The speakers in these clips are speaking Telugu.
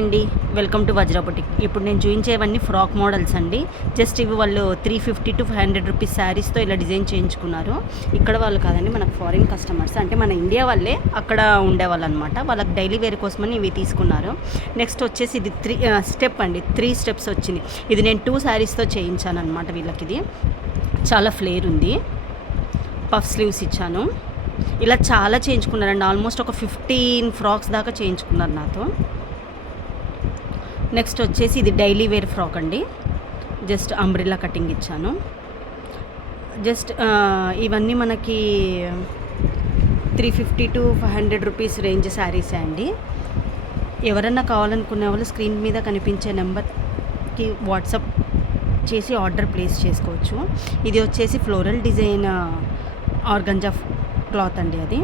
అండి వెల్కమ్ టు వజ్రా బుటిక్. ఇప్పుడు నేను చూపించేవన్నీ ఫ్రాక్ మోడల్స్ అండి. జస్ట్ ఇవి వాళ్ళు 350 to 500 రూపీస్ శారీస్తో ఇలా డిజైన్ చేయించుకున్నారు. ఇక్కడ వాళ్ళు కాదండి, మనకు ఫారిన్ కస్టమర్స్, అంటే మన ఇండియా వాళ్ళే అక్కడ ఉండేవాళ్ళు అనమాట. వాళ్ళకి డైలీ వేర్ కోసమని ఇవి తీసుకున్నారు. నెక్స్ట్ వచ్చేసి ఇది 3 స్టెప్స్ వచ్చింది. ఇది నేను 2 శారీస్తో చేయించాను అనమాట. వీళ్ళకి ఇది చాలా ఫ్లేర్ ఉంది, పఫ్ స్లీవ్స్ ఇచ్చాను. ఇలా చాలా చేయించుకున్నారండి. ఆల్మోస్ట్ ఒక 15 ఫ్రాక్స్ దాకా చేయించుకున్నారు నాతో. నెక్స్ట్ వచ్చేసి ఇది డైలీ వేర్ ఫ్రాక్ అండి. జస్ట్ అంబ్రిల్లా కటింగ్ ఇచ్చాను. జస్ట్ ఇవన్నీ మనకి 350 to 500 రూపీస్ రేంజ్ శారీసే అండి. ఎవరన్నా కావాలనుకునే వాళ్ళు స్క్రీన్ మీద కనిపించే నెంబర్కి వాట్సాప్ చేసి ఆర్డర్ ప్లేస్ చేసుకోవచ్చు. ఇది వచ్చేసి ఫ్లోరల్ డిజైన్ ఆర్గంజా క్లాత్ అండి.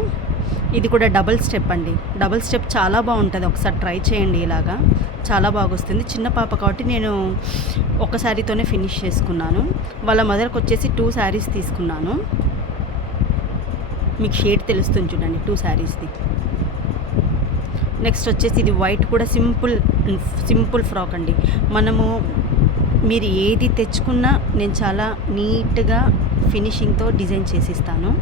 ఇది కూడా డబుల్ స్టెప్ అండి. డబుల్ స్టెప్ చాలా బాగుంటుంది, ఒకసారి ట్రై చేయండి. ఇలాగా చాలా బాగా వస్తుంది. చిన్న పాప కాబట్టి నేను ఒక శారీతోనే ఫినిష్ చేసుకున్నాను. వాళ్ళ మదర్కి వచ్చేసి 2 శారీస్ తీసుకున్నాను. మీకు షేడ్ తెలుస్తుంది చూడండి, 2 శారీస్ది. నెక్స్ట్ వచ్చేసి ఇది వైట్ కూడా సింపుల్ ఫ్రాక్ అండి. మీరు ఏది తెచ్చుకున్నా నేను చాలా నీట్గా ఫినిషింగ్తో డిజైన్ చేసిస్తాను.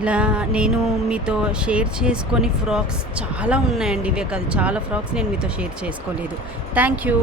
ఇలా నేను మీతో షేర్ చేసుకొని ఫ్రాక్స్ చాలా ఉన్నాయండి. ఇవే కాదు, చాలా ఫ్రాక్స్ నేను మీతో షేర్ చేసుకోలేదు. Thank you.